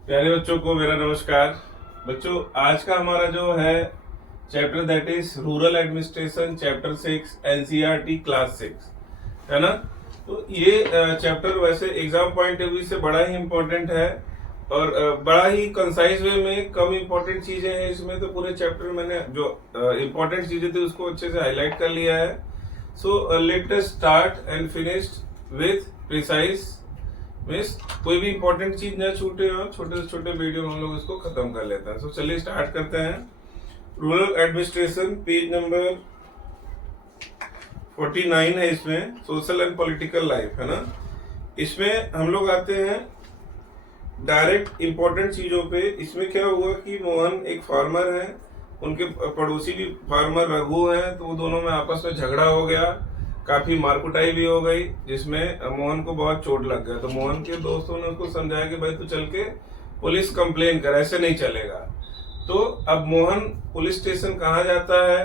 प्यारे बच्चों को मेरा नमस्कार। बच्चों, आज का हमारा जो है chapter that is rural administration, chapter 6, NCERT class 6, है ना। तो ये चैप्टर वैसे एग्जाम पॉइंट ऑफ व्यू से बड़ा ही इम्पोर्टेंट है और बड़ा ही कंसाइज वे में कम इम्पोर्टेंट चीजें हैं इसमें। तो पूरे चैप्टर मैंने जो इम्पोर्टेंट चीजें थी उसको अच्छे से हाईलाइट कर लिया है। So let us start and finished with precise means कोई भी इंपॉर्टेंट चीज ना छूटे और छोटे से छोटे वीडियो में हम लोग इसको खत्म कर लेते हैं। तो चलिए स्टार्ट करते हैं। रूरल एडमिनिस्ट्रेशन पेज नंबर 49 है। इसमें सोशल एंड पॉलिटिकल लाइफ है ना। इसमें हम लोग आते हैं डायरेक्ट इंपॉर्टेंट चीजों पे। इसमें क्या हुआ कि मोहन एक फार्मर है, उनके पड़ोसी भी फार्मर रघु है, तो वो दोनों में आपस में झगड़ा हो गया, काफी मारकुटाई भी हो गई, जिसमें मोहन को बहुत चोट लग गया। तो मोहन के दोस्तों ने उसको समझाया कि भाई तू चल के पुलिस कंप्लेन कर, ऐसे नहीं चलेगा। तो अब मोहन पुलिस स्टेशन कहाँ जाता है,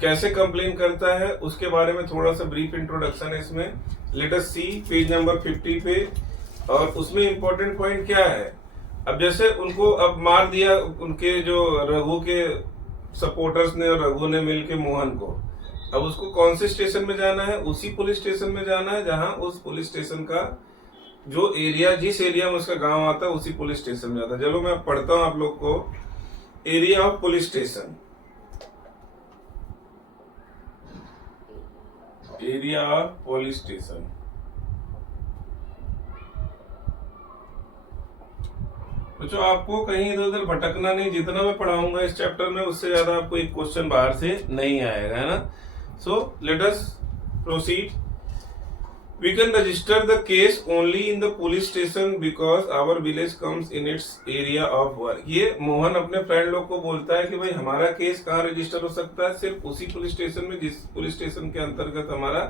कैसे कंप्लेन करता है, उसके बारे में थोड़ा सा ब्रीफ इंट्रोडक्शन है इसमें। लेट अस सी पेज नंबर 50 पे। और उसमें इंपॉर्टेंट पॉइंट क्या है, अब जैसे उनको अब मार दिया उनके जो रघु के सपोर्टर्स ने और रघु ने मिलके मोहन को। अब उसको कौन से स्टेशन में जाना है, उसी पुलिस स्टेशन में जाना है जहां उस पुलिस स्टेशन का जो एरिया, जिस एरिया में उसका गांव आता है उसी पुलिस स्टेशन में जाता है। चलो मैं पढ़ता हूं आप लोग को। Area of police station, area of police station. बच्चों आपको कहीं इधर उधर भटकना नहीं, जितना मैं पढ़ाऊंगा इस चैप्टर में उससे ज्यादा आपको एक क्वेश्चन बाहर से नहीं आएगा, है ना। So let us proceed. We can register the case only in the police station because our village comes in its area of work। ये मोहन अपने फ्रेंड लोग को बोलता है कि भाई हमारा केस कहाँ रजिस्टर हो सकता है, सिर्फ उसी पुलिस स्टेशन में जिस पुलिस स्टेशन के अंतर्गत हमारा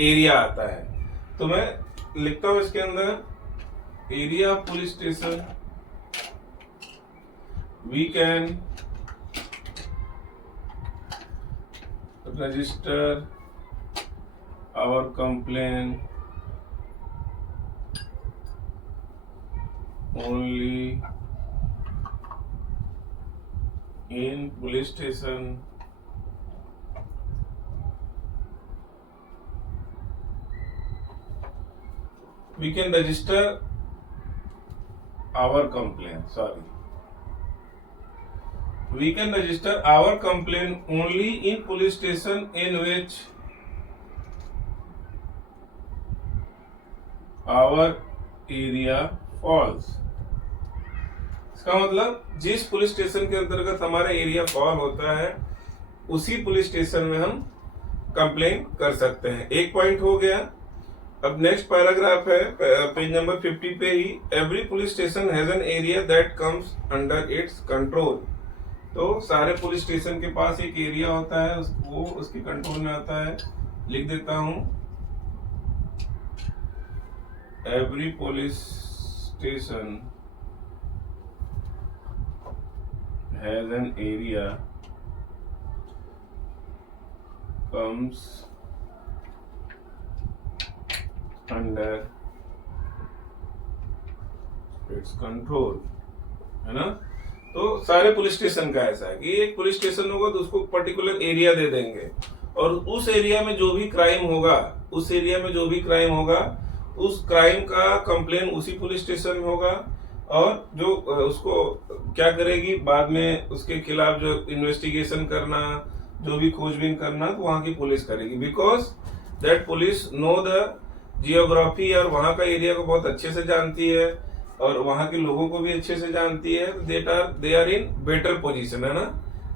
एरिया आता है। तो मैं लिखता हूँ इसके अंदर area of police station. We can register our complaint only in police station we can register our complaint, sorry, we can register our complaint only in police station in which our area falls। इसका मतलब जिस police station के अंतर्गत हमारा area fall होता है उसी police station में हम कंप्लेन कर सकते हैं। एक पॉइंट हो गया। अब नेक्स्ट पैराग्राफ है पेज नंबर 50 पे ही। Every police station has an area that comes under its control. तो सारे पुलिस स्टेशन के पास एक एरिया होता है, वो उसके कंट्रोल में आता है। लिख देता हूं, every police station has an area comes under its control, है ना। तो सारे पुलिस स्टेशन का ऐसा है कि एक पुलिस स्टेशन होगा तो उसको पर्टिकुलर एरिया दे देंगे और उस एरिया में जो भी क्राइम होगा, उस एरिया में जो भी क्राइम होगा उस क्राइम का कंप्लेन उसी पुलिस स्टेशन में होगा। और जो उसको क्या करेगी बाद में उसके खिलाफ जो इन्वेस्टिगेशन करना, जो भी खोजबीन करना, तो वहां की पुलिस करेगी। Because that police know the geography और वहां का एरिया को बहुत अच्छे से जानती है और वहां के लोगों को भी अच्छे से जानती है। They are in better position, है ना।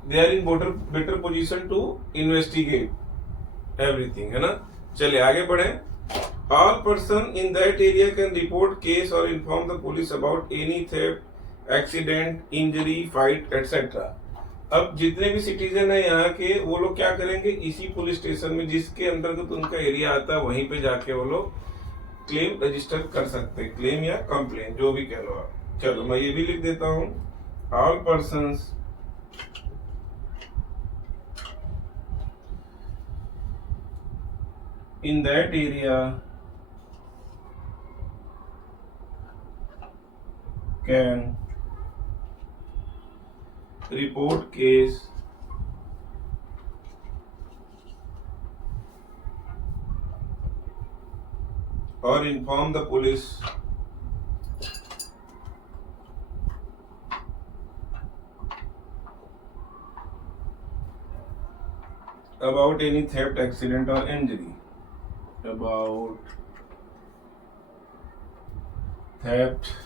They are in better position to investigate everything, है ना। चलिए आगे बढ़े। All person in that area can report case or inform the police about any theft, accident, injury, fight, etc। अब जितने भी सिटीजन है यहाँ के, वो लोग क्या करेंगे, इसी पुलिस स्टेशन में जिसके अंतर्गत उनका एरिया आता है वहीं पे जाके वो लोग क्लेम रजिस्टर कर सकते हैं। क्लेम या कंप्लेन जो भी कह लो आप। चलो मैं ये भी लिख देता हूँ, all persons in that area can report case or inform the police about any theft, accident or injury. About theft,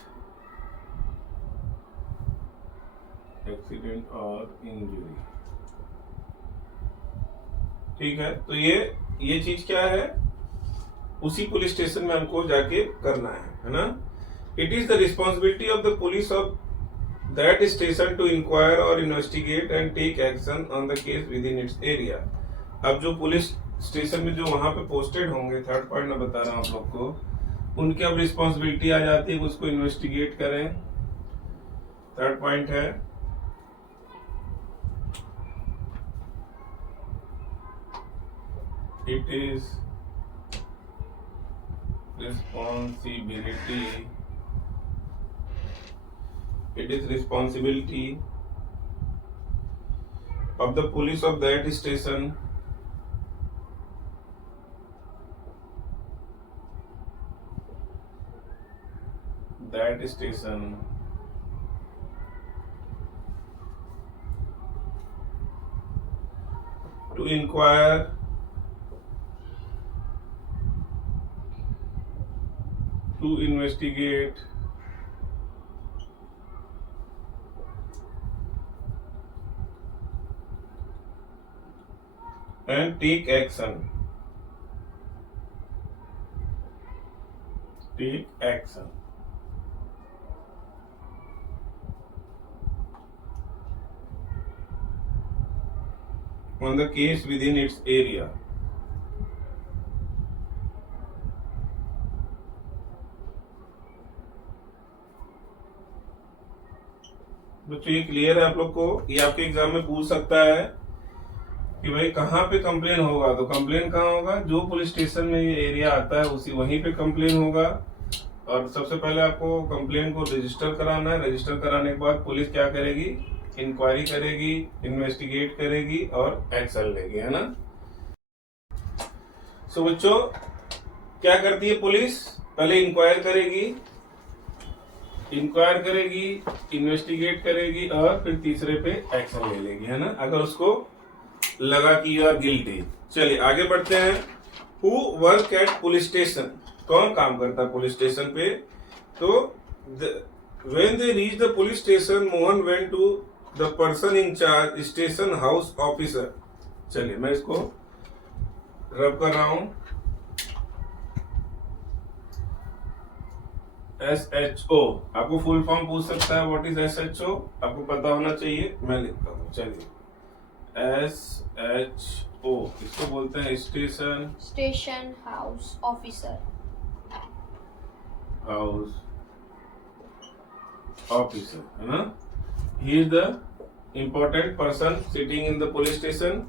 accident और इंजरी। ठीक है, तो ये चीज क्या है, उसी पुलिस स्टेशन में हमको जाके करना है ना। It is the responsibility of the police of that station to inquire और investigate and take action on the case with in its area. अब जो पुलिस स्टेशन में जो वहां पे पोस्टेड होंगे, थर्ड पॉइंट मैं बता रहा हूं आप लोग को, उनकी अब रिस्पॉन्सिबिलिटी आ जाती है कि उसको इन्वेस्टिगेट करें। थर्ड पॉइंट है it is responsibility of the police of that station to inquire to investigate and take action on the case within its area। बच्चों ये क्लियर है आप लोग को? ये आपके एग्जाम में पूछ सकता है कि भाई कहाँ पे कंप्लेन होगा, तो कंप्लेन कहाँ होगा, जो पुलिस स्टेशन में ये एरिया आता है उसी वहीं पे कंप्लेन होगा। और सबसे पहले आपको कंप्लेन को रजिस्टर कराना है। रजिस्टर कराने के बाद पुलिस क्या करेगी, इंक्वायरी करेगी, इन्वेस्टिगेट करेगी और एक्शन लेगी, है ना। सो बच्चों क्या करती है पुलिस, पहले इंक्वायर करेगी, इन्वेस्टिगेट करेगी और फिर तीसरे पे एक्शन ले लेगी, है ना, अगर उसको लगा कि यू आर गिल्टी। चलिए आगे बढ़ते हैं। Who work at police station, कौन काम करता है पुलिस स्टेशन पे? तो when they reach the police station, Mohan went to the person in charge, station house officer. चलिए मैं इसको रब कर रहा हूं। SHO आपको फुल फॉर्म पूछ सकता है, व्हाट इज SHO आपको पता होना चाहिए, मैं लिखता हूँ। चलिए SHO इसको बोलते हैं स्टेशन हाउस ऑफिसर। है ना। He is the important person sitting in the police station.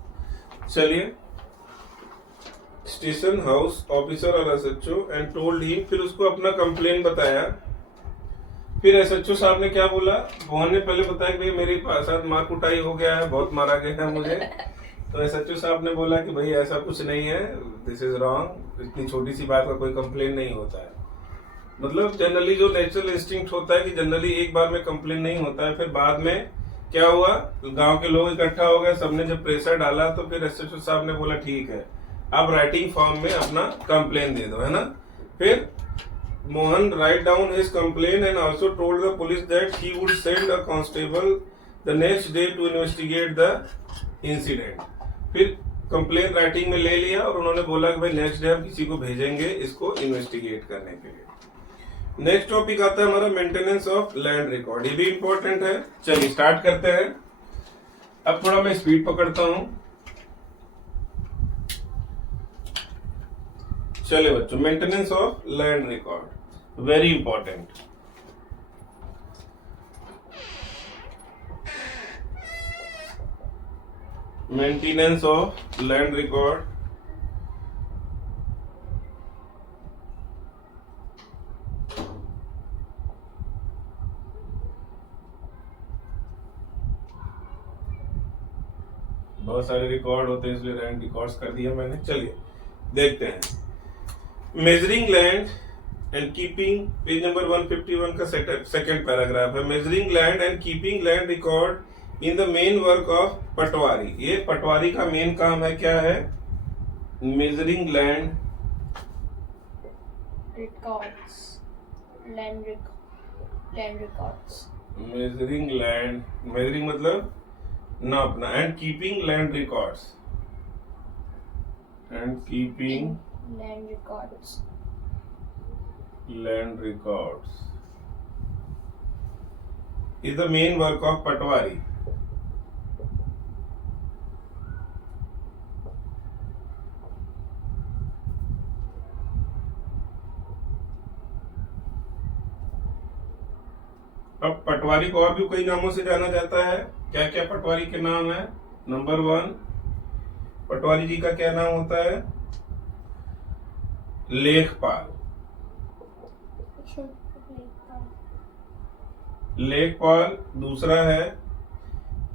चलिए स्टेशन हाउस ऑफिसर और SHO एंड टोल्ड ही, फिर उसको अपना कंप्लेन बताया। फिर SHO साहब ने क्या बोला, मोहन ने पहले बताया कि भाई मेरे साथ मार कुटाई हो गया है, बहुत मारा गया है मुझे। तो SHO साहब ने बोला कि भाई ऐसा कुछ नहीं है, दिस इज रॉन्ग, इतनी छोटी सी बात का कोई कंप्लेन नहीं होता है। मतलब जनरली जो नेचुरल इंस्टिंक्ट होता है कि जनरली एक बार में कंप्लेन नहीं होता है। फिर बाद में क्या हुआ, गांव के लोग इकट्ठा हो गए, सबने जब प्रेशर डाला तो फिर SHO साहब ने बोला ठीक है आप राइटिंग फॉर्म में अपना कंप्लेन दे दो, है ना। फिर Mohan write down his complaint and also told the police that he would send a constable the next day to investigate the incident. फिर कंप्लेन राइटिंग में ले लिया और उन्होंने बोला कि भाई नेक्स्ट डे हम किसी को भेजेंगे इसको इन्वेस्टिगेट करने के लिए। नेक्स्ट टॉपिक आता है हमारा मेंटेनेंस ऑफ लैंड रिकॉर्ड, ये भी इंपॉर्टेंट है। चलिए स्टार्ट करते हैं। अब थोड़ा मैं स्पीड पकड़ता हूं। चलिए बच्चों, maintenance of land record very important. Maintenance of land record बहुत सारे रिकॉर्ड होते हैं इसलिए लैंड रिकॉर्ड्स कर दिया मैंने। चलिए देखते हैं। Measuring land and keeping, page number 151 का सेकंड पैराग्राफ है। Measuring land and keeping land record in the main work of patwari. ये पटवारी का मेन काम है, क्या है? Measuring land records, land records. Measuring land, measuring मतलब नापना, and keeping land records, and keeping land records, land records is the main work of patwari. अब पटवारी को और भी कई नामों से जाना जाता है। क्या क्या पटवारी के नाम है? नंबर 1, पटवारी जी का क्या नाम होता है? लेखपाल। लेखपाल। दूसरा है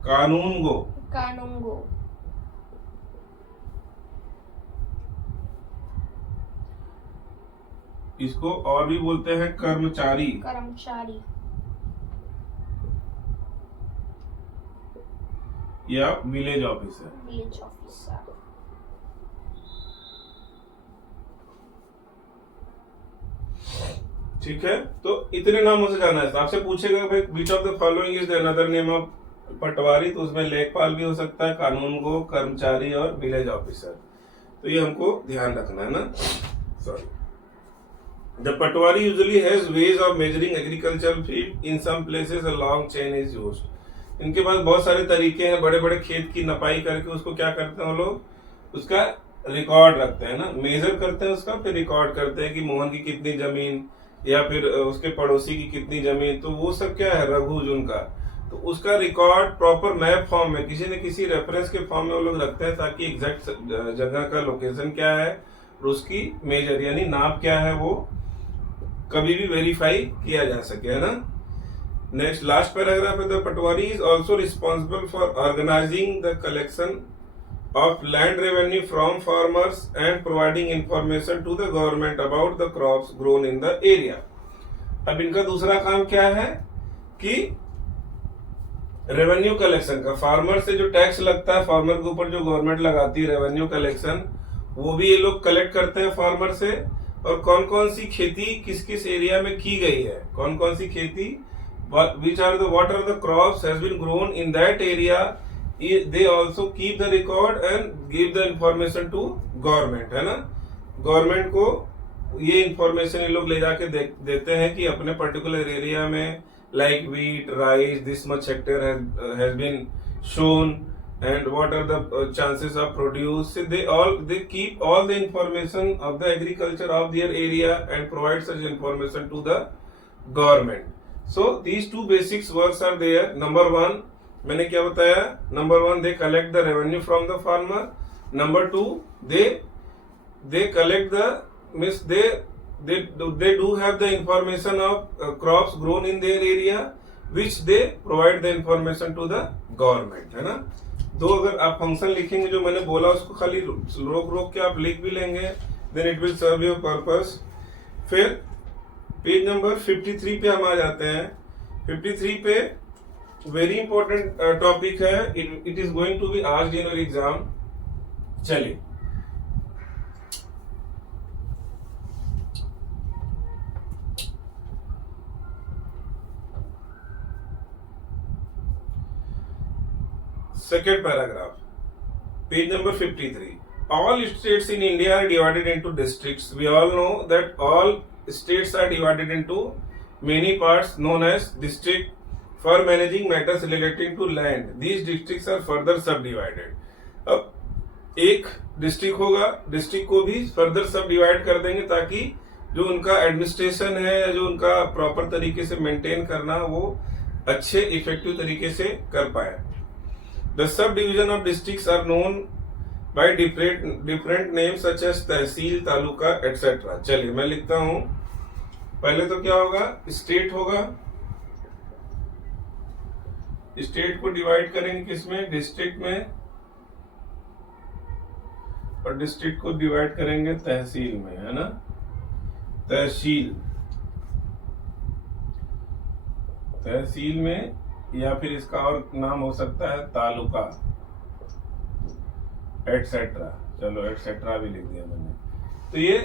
कानूनगो। कानूनगो। इसको और भी बोलते हैं कर्मचारी। कर्मचारी या विलेज ऑफिसर। Village officer. ठीक है, तो इतने नामों से जाना है। आपसे पूछेगा भाई which of the following is another name of patwari, तो उसमें लेखपाल भी हो सकता है, कानूनगो, कर्मचारी और विलेज ऑफिसर। तो ये हमको ध्यान रखना है ना। Sorry, the patwari usually has ways of measuring agriculture field, in some places a long chain is used. इनके पास बहुत सारे तरीके हैं, बड़े बड़े खेत की नपाई करके उसको क्या करते हैं वो लोग, उसका रिकॉर्ड रखते हैं ना, मेजर करते हैं उसका, फिर रिकॉर्ड करते हैं कि मोहन की कितनी जमीन या फिर उसके पड़ोसी की कितनी जमीन। तो वो सब क्या है, रघुज उनका, तो उसका रिकॉर्ड प्रॉपर मैप फॉर्म में किसी न किसी रेफरेंस के फॉर्म में वो लोग रखते हैं, ताकि एग्जैक्ट जगह का लोकेशन क्या है और उसकी मेजर यानी नाप क्या है वो कभी भी वेरीफाई किया जा सके, है ना। नेक्स्ट लास्ट पैराग्राफ है, the patwari is also responsible for organising the collection of land revenue from farmers and providing information to the government about the crops grown in the area। अब इनका दूसरा काम क्या है कि रेवेन्यू कलेक्शन का, farmer से जो टैक्स लगता है, फार्मर के ऊपर जो गवर्नमेंट लगाती है रेवेन्यू कलेक्शन, वो भी ये लोग कलेक्ट करते हैं फार्मर से। और कौन कौन सी खेती किस किस एरिया में की गई है, कौन कौन सी खेती, which are the what are the crops has been grown in that area, they also keep the record and give the information to government, है ना। गवर्नमेंट को ये इंफॉर्मेशन ये लोग ले जाके देते हैं कि अपने पर्टिकुलर एरिया में like wheat, rice, this much hectare has been shown and what are the chances of produce. They keep all the information of the agriculture of their area and provide such information to the government. So these two basics works are there. Number 1, मैंने क्या बताया, number 1 they collect the revenue from the farmer, number 2 they collect the means they do have the information of crops grown in their area which they provide the information to the government, है ना। तो अगर आप function लिखेंगे जो मैंने बोला उसको खाली रोक के आप लिख भी लेंगे, then it will serve your purpose। फिर पेज नंबर 53 पे हम आ जाते हैं। 53 पे वेरी इंपॉर्टेंट टॉपिक है, it is going to be asked in your exam. चलिए second paragraph, page number 53। All states in India are divided into districts. We all know that all states are divided into many parts known as district for managing matters relating to land. These districts are further subdivided. अब एक district होगा, district को भी further सब divide कर देंगे ताकि जो उनका एडमिनिस्ट्रेशन है या जो उनका प्रॉपर तरीके से मेंटेन करना वो अच्छे इफेक्टिव तरीके से कर पाए। The sub division of districts are known by different names such as tehsil, taluka etcetera. चलिए मैं लिखता हूं, पहले तो क्या होगा, स्टेट होगा, स्टेट को डिवाइड करेंगे किसमें, डिस्ट्रिक्ट में, और डिस्ट्रिक्ट को डिवाइड करेंगे तहसील में, है ना, तहसील, तहसील में, या फिर इसका और नाम हो सकता है तालुका, एटसेट्रा। चलो एटसेट्रा भी लिख दिया मैंने। तो ये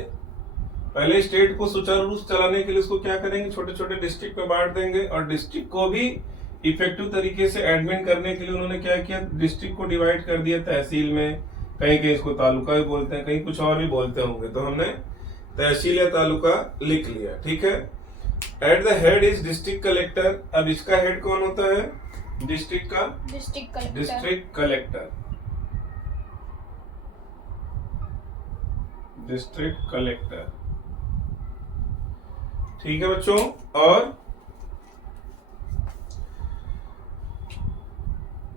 पहले स्टेट को सुचारू रूप से चलाने के लिए उसको क्या करेंगे, छोटे छोटे डिस्ट्रिक्ट में बांट देंगे, और डिस्ट्रिक्ट को भी इफेक्टिव तरीके से एडमिन करने के लिए उन्होंने क्या किया, डिस्ट्रिक्ट को डिवाइड कर दिया तहसील में। कहीं कहीं इसको तालुका भी बोलते हैं, कहीं कुछ और भी बोलते होंगे, तो हमने तहसील या तालुका लिख लिया। ठीक है। At the head is district collector. अब इसका हेड कौन होता है, डिस्ट्रिक्ट का district collector, district collector, district collector. ठीक है बच्चों। और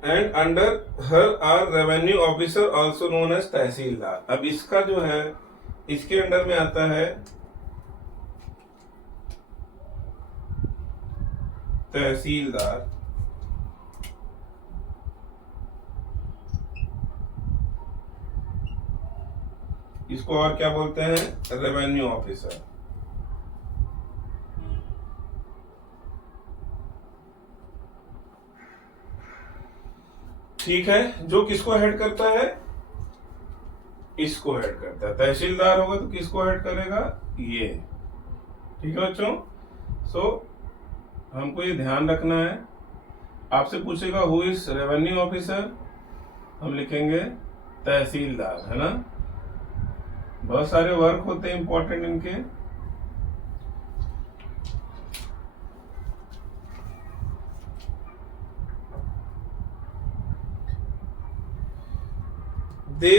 and under her are revenue officer also known as tehsildar. अब इसका जो है, इसके अंडर में आता है तहसीलदार, इसको और क्या बोलते हैं, रेवेन्यू ऑफिसर। ठीक है। जो किसको हेड करता है, इसको हेड करता है। तहसीलदार होगा तो किसको हेड करेगा, ये। ठीक है बच्चों। सो हमको ये ध्यान रखना है, आपसे पूछेगा हु इज रेवेन्यू ऑफिसर, हम लिखेंगे तहसीलदार, है ना। बहुत सारे वर्क होते हैं इंपॉर्टेंट इनके। They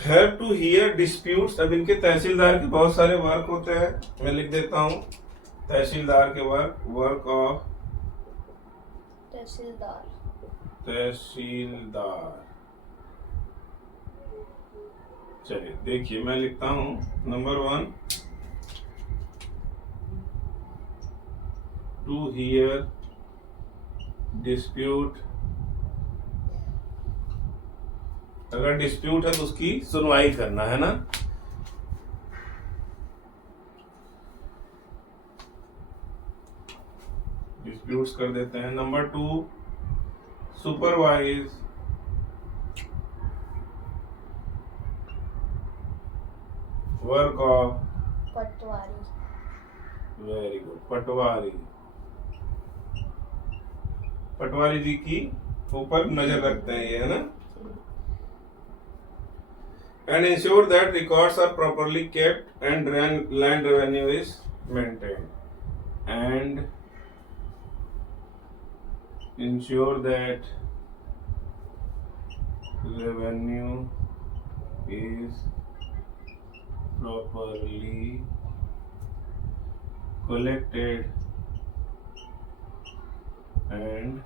have to hear disputes. अब इनके तहसीलदार के बहुत सारे वर्क होते हैं, मैं लिख देता हूं तहसीलदार के वर्क। वर्क ऑफ तहसीलदार, तहसीलदार। चलिए देखिए, मैं लिखता हूं नंबर 1, टू हियर डिस्प्यूट। अगर डिस्प्यूट है तो उसकी सुनवाई करना, है ना। डिस्प्यूट्स कर देते हैं। Number 2, supervise work of, patwari, very good, patwari. Patwari ji की ऊपर नजर रखते हैं ये, है ना। And ensure that records are properly kept and land revenue is maintained. And ensure that revenue is properly collected and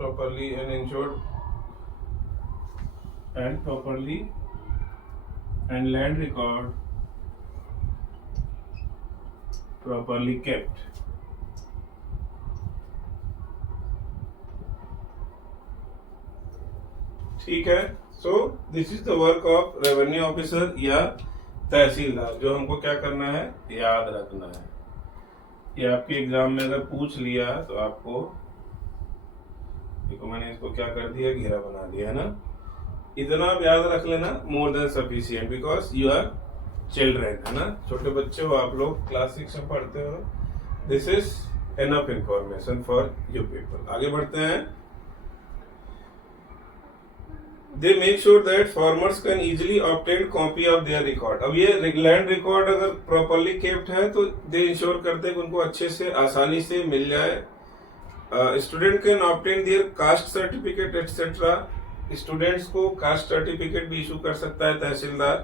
properly and ensured and properly and land record properly kept. ठीक है। So this is the work of revenue officer या तहसीलदार, जो हमको क्या करना है, याद रखना है। ये आपके एग्जाम में अगर पूछ लिया तो आपको देखो, मैंने इसको क्या कर दिया, घेरा बना दिया, है ना। इतना आप याद रख लेना, more than sufficient, because you are children, है ना, छोटे बच्चे हो आप लोग, क्लास 6 में पढ़ते हो। This is enough information for you people. आगे बढ़ते हैं। They make sure that farmers can easily obtain copy of their record. अब ये लैंड रिकॉर्ड अगर प्रॉपरली केप्ट है तो दे इंश्योर करते हैं कि उनको अच्छे से आसानी से मिल जाए। Student can obtain their caste certificate etcetera. Students को कास्ट सर्टिफिकेट भी इशू कर सकता है तहसीलदार।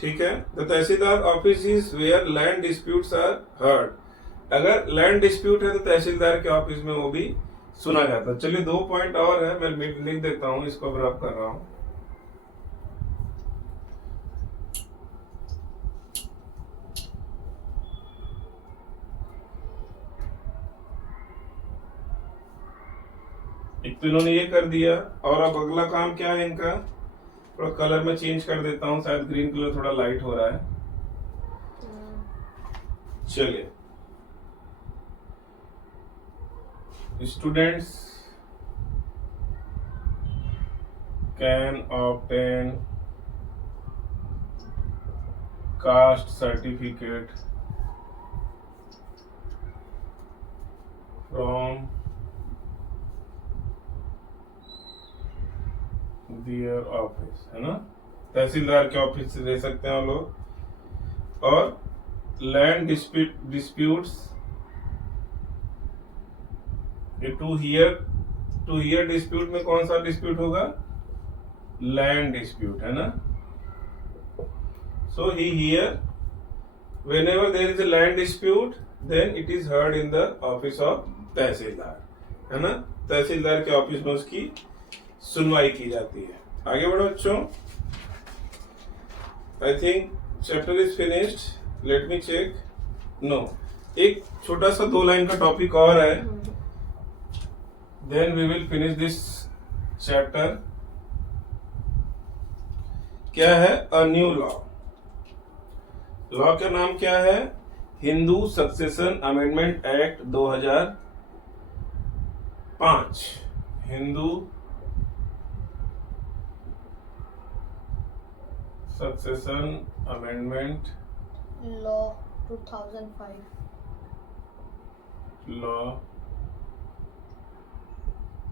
ठीक है। The tehsildar office is where land disputes are heard. अगर लैंड डिस्प्यूट है तो तहसीलदार के ऑफिस में वो भी सुना जाता है। चलिए 2 पॉइंट और है, मैं लिख देता हूं, इसको रब कर रहा हूं। तो इन्होंने ये कर दिया। और अब अगला काम क्या है इनका, थोड़ा कलर में चेंज कर देता हूँ, शायद ग्रीन कलर थोड़ा लाइट हो रहा है। चलिए, students can obtain caste certificate from their office, है ना, तहसीलदार के ऑफिस से दे सकते हैं वो लोग। और land disputes, to hear dispute में कौन सा डिस्प्यूट होगा, लैंड डिस्प्यूट, है ना। So he hear whenever there is a land dispute then it is heard in the office of तहसीलदार, है ना, तहसीलदार के ऑफिस में उसकी सुनवाई की जाती है। आगे बढ़ो बच्चों, I think chapter is finished, let me check. No, एक छोटा सा 2 लाइन का टॉपिक और है, then we will finish this chapter. क्या है, अ न्यू लॉ। लॉ का नाम क्या है, Hindu succession amendment act 2005, Hindu succession amendment law 2005। Law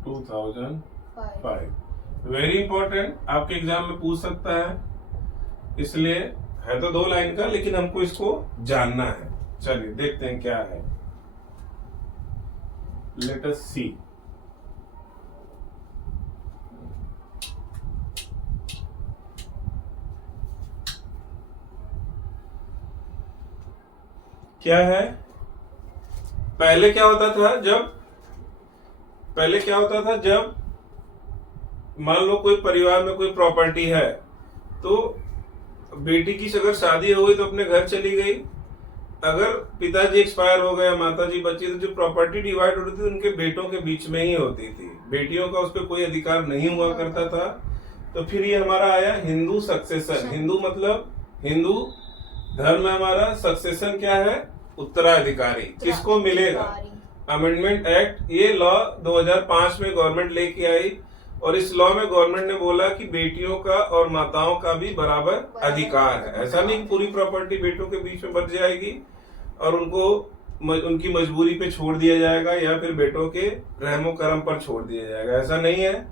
2005 very important, आपके एग्जाम में पूछ सकता है, इसलिए है तो 2 लाइन का, लेकिन हमको इसको जानना है। चलिए देखते हैं क्या है, लेट अस सी। क्या है, पहले क्या होता था, जब मान लो कोई परिवार में कोई प्रॉपर्टी है, तो बेटी की अगर शादी हो गई तो अपने घर चली गई, अगर पिताजी एक्सपायर हो गया, माताजी बची, तो जो प्रॉपर्टी डिवाइड होती थी उनके बेटों के बीच में ही होती थी, बेटियों का उस पर कोई अधिकार नहीं हुआ करता था। तो फिर ये हमारा आया हिंदू सक्सेशन। हिंदू मतलब हिंदू धर्म में हमारा, सक्सेशन क्या है, उत्तराधिकारी, किसको मिलेगा। अमेंडमेंट एक्ट, ये लॉ 2005 में गवर्नमेंट लेके आई, और इस लॉ में गवर्नमेंट ने बोला कि बेटियों का और माताओं का भी बराबर अधिकार है। ऐसा नहीं कि पूरी प्रॉपर्टी बेटों के बीच में बच जाएगी और उनको उनकी मजबूरी पे छोड़ दिया जाएगा, या फिर बेटों के रहमो करम पर छोड़ दिया जाएगा, ऐसा नहीं है।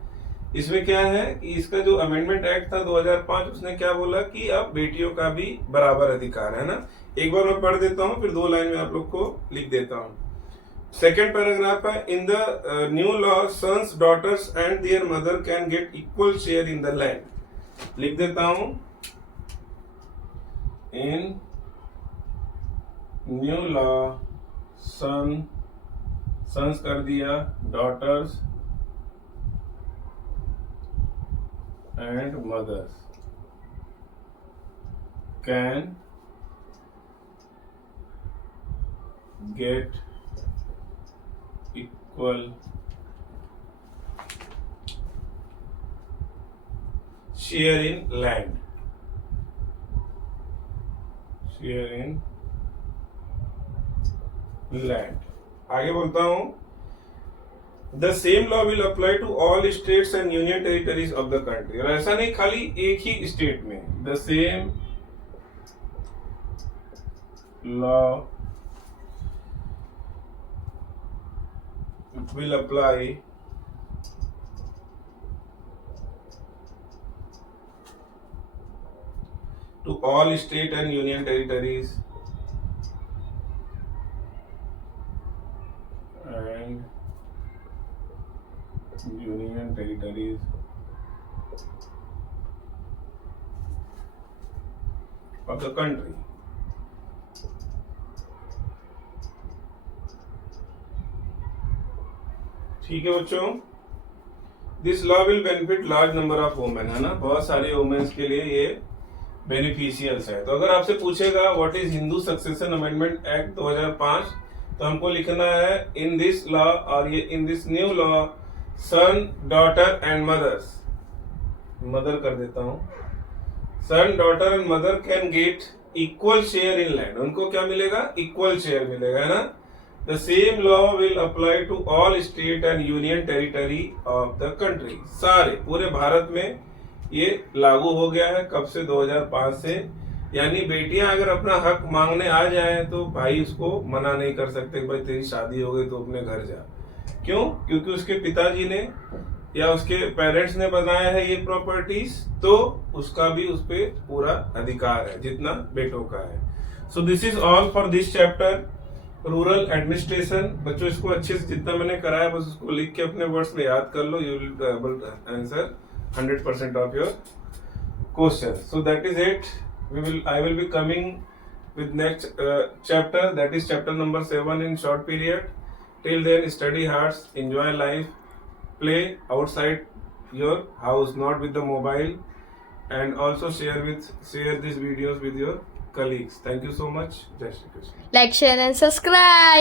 इसमें क्या है कि इसका जो अमेंडमेंट एक्ट था 2005, उसने क्या बोला कि अब बेटियों का भी बराबर अधिकार है ना। एक बार मैं पढ़ देता हूँ, फिर 2 लाइन में आप लोग को लिख देता हूँ। सेकेंड पैराग्राफ है, in the new law sons, daughters and their mother can get equal share in the land. लिख देता हूं, इन न्यू लॉ सन्स कर दिया, daughters and mothers can get equal share in land, share in land. आगे बोलता हूं, the same law will apply to all states and union territories of the country. और ऐसा नहीं खाली एक ही स्टेट में, the same law will apply to all state and union territories and union territories of the country. ठीक है बच्चों, this law will benefit large number of women, है ना, बहुत सारे वुमेन्स के लिए ये बेनिफिशियल्स है। तो अगर आपसे पूछेगा what is Hindu succession amendment act 2005, तो हमको लिखना है इन दिस लॉ, और ये in this new law son daughter and mothers, mother कर देता हूं, son daughter and mother can get equal share in land, उनको क्या मिलेगा, इक्वल शेयर मिलेगा, है ना। The same law will apply to all state and union territory of the country, सारे पूरे भारत में ये लागू हो गया है, कब से, 2005 से। यानी बेटियां अगर अपना हक मांगने आ जाए तो भाई उसको मना नहीं कर सकते, भाई तेरी शादी हो गई तो अपने घर जा। क्यों? क्योंकि उसके पिताजी ने या उसके पेरेंट्स ने बनाया है ये प्रॉपर्टीज, तो उसका भी उस पे पूरा अधिकार है जितना बेटों का है। So this is all for this chapter, rural administration. बच्चों इसको अच्छे से जितना मैंने कराया बस उसको लिख के अपने वर्ड्स में याद कर लो, you will able answer 100% of your question. So that is it. I will be coming with next chapter, that is chapter number 7 in short period. Till then, study hard, enjoy life, play outside your house, not with the mobile, and also share these videos with your colleagues. Thank you so much. Jai Shri Krishna. Like, share, and subscribe.